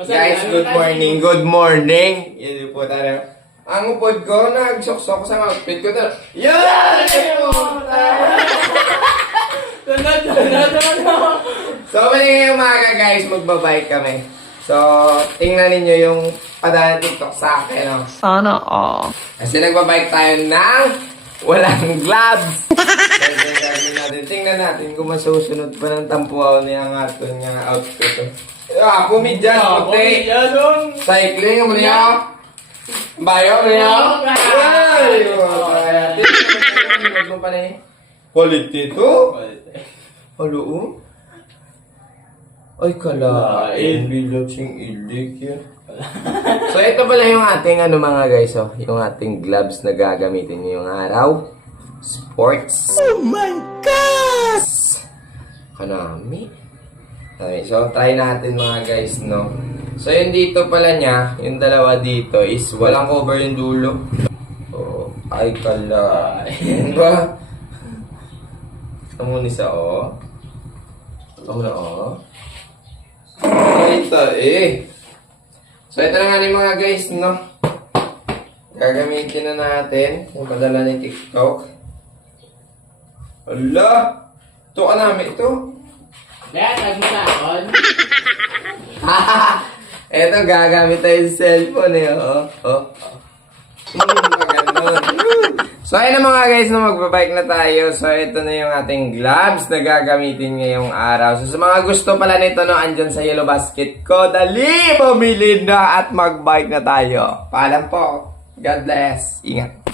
Guys, good morning. Good morning. Yun po tayo. Ang upod ko, nagsoksok sa outfit ko na. Yan! So, maling umaga guys, magbabike kami. So, tingnan ninyo yung padaan TikTok sa akin. No? Sana all. Kasi nagbabike tayo ng walang gloves. Natin. Tingnan natin kung masusunod pa ng tampuaw niya ang aton nga outfit. Ako midyan, puti. Cycling mo niya. Bayo mo niya. Ay! Quality to? Halo? Ay, kalain. Bilatsing ilik yan. So, ito pala yung ating mga guys, oh. Yung ating gloves na gagamitin ngayong araw. Sports. Oh my God! Kanami. Okay, so, try natin mga guys, no? So, yung dito pala niya, yung dalawa dito is walang cover yung dulo. Oh, ay, kalain ba? Ito muna sa o. Ito muna o. Ay, tae. So, ito na nga yung mga guys, no? Gagamitin na natin yung padala ni TikTok. Ala! Ito ka namin ito. Dad, nagmulaon. Ito, gagamit tayo sa cellphone eh. So, ayun na mga guys, na magbabike na tayo. So, ito na yung ating gloves na gagamitin ngayong araw. So, sa mga gusto pala nito, no, andyan sa yellow basket ko. Dali! Bumili na at magbike na tayo. Paalam po. God bless. Ingat.